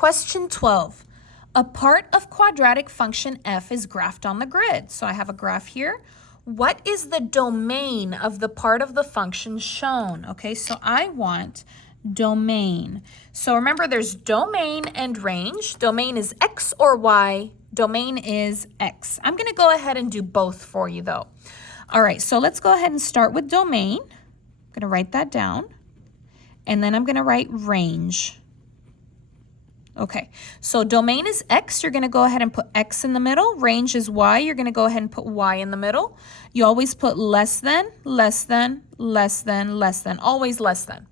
Question 12. A part of quadratic function f is graphed on the grid. So I have a graph here. What is the domain of the part of the function shown? Okay, so I want domain. So remember, there's domain and range. Domain is x or y. Domain is x. I'm going to go ahead and do both for you, though. All right, so let's go ahead and start with domain. I'm going to write that down. And then I'm going to write range. Okay, so domain is x. You're going to go ahead and put x in the middle. Range is y. You're going to go ahead and put y in the middle. You always put less than, less than, less than, less than. Always less than.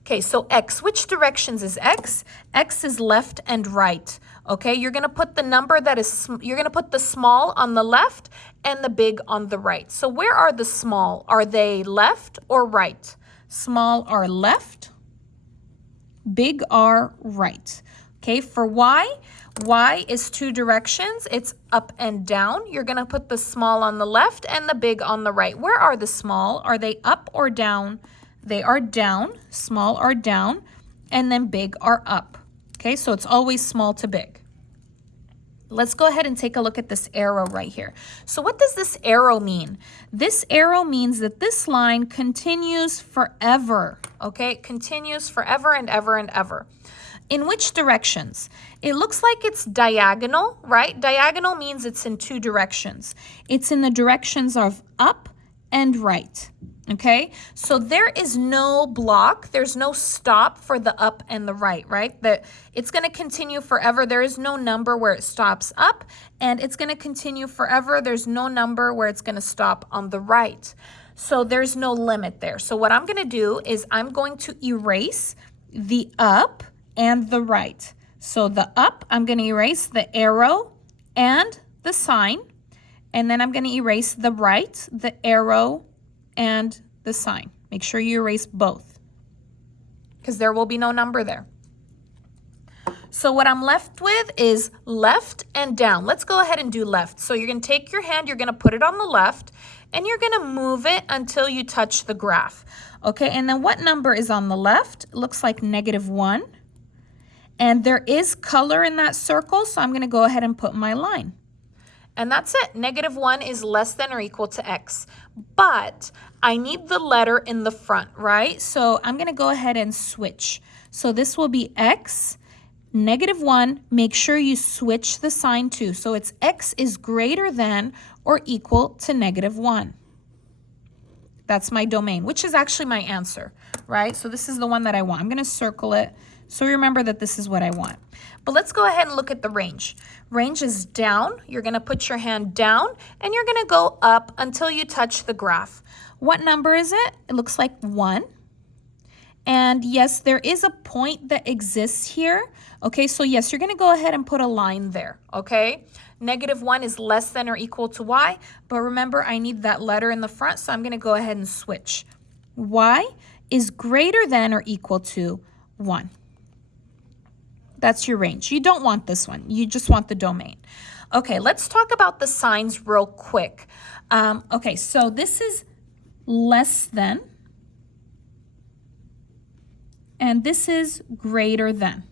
Okay, so x. Which directions is x? X is left and right. Okay, you're going to put the number that is, you're going to put the small on the left and the big on the right. So where are the small? Are they left or right? Small are left. Big are right. Okay, for y, y is two directions. It's up and down. You're going to put the small on the left and the big on the right. Where are the small? Are they up or down? They are down. Small are down. And then big are up. Okay, so it's always small to big. Let's go ahead and take a look at this arrow right here. So what does this arrow mean? This arrow means that this line continues forever. Okay, it continues forever and ever and ever. In which directions? It looks like it's diagonal, right? Diagonal means it's in two directions. It's in the directions of up and right, okay? So there is no block, there's no stop for the up and the right, right? It's going to continue forever. There is no number where it stops up, and it's going to continue forever. There's no number where it's going to stop on the right. So there's no limit there. So what I'm going to do is I'm going to erase the up and the right. So the up, I'm going to erase the arrow and the sign. And then I'm going to erase the right, the arrow, and the sign. Make sure you erase both, because there will be no number there. So what I'm left with is left and down. Let's go ahead and do left. So you're going to take your hand, you're going to put it on the left, and you're going to move it until you touch the graph. Okay, and then what number is on the left? It looks like -1. And there is color in that circle, so I'm going to go ahead and put my line. And that's it. -1 is less than or equal to x. But I need the letter in the front, right? So I'm going to go ahead and switch. So this will be x, -1. Make sure you switch the sign too. So it's x is greater than or equal to -1. That's my domain, which is actually my answer, right? So this is the one that I want. I'm going to circle it. So remember that this is what I want. But let's go ahead and look at the range. Range is down. You're going to put your hand down, and you're going to go up until you touch the graph. What number is it? It looks like 1. And yes, there is a point that exists here. Okay, so yes, you're going to go ahead and put a line there, okay? -1 is less than or equal to y, but remember, I need that letter in the front, so I'm going to go ahead and switch. Y is greater than or equal to 1. That's your range. You don't want this one. You just want the domain. Okay, let's talk about the signs real quick. Okay, so this is less than, and this is greater than.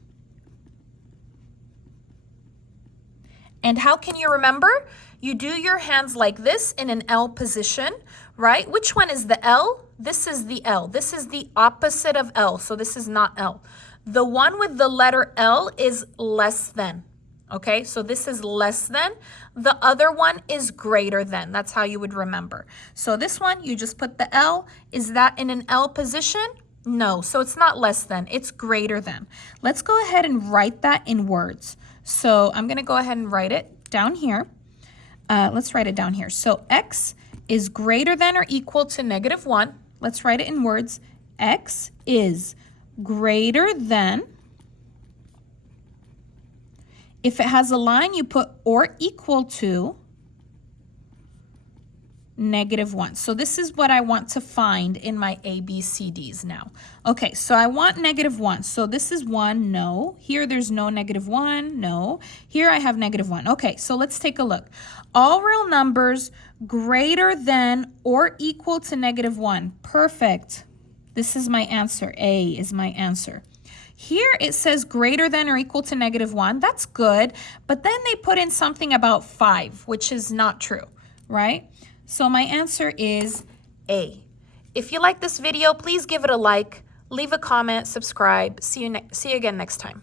And how can you remember? You do your hands like this in an L position, right? Which one is the L? This is the L. This is the opposite of L, so this is not L. The one with the letter L is less than, okay? So this is less than. The other one is greater than. That's how you would remember. So this one, you just put the L. Is that in an L position? No, so it's not less than. It's greater than. Let's go ahead and write that in words. So I'm going to go ahead and write it down here. Let's write it down here. So x is greater than or equal to -1. Let's write it in words. X is greater than. If it has a line, you put or equal to -1. So this is what I want to find in my ABCDs now. Okay, so I want -1. So this is 1, no. Here there's no -1, no. Here I have -1. Okay, so let's take a look. All real numbers greater than or equal to -1. Perfect. This is my answer. A is my answer. Here it says greater than or equal to -1. That's good. But then they put in something about 5, which is not true, right? So my answer is A. If you like this video, please give it a like, leave a comment, subscribe. See you again next time.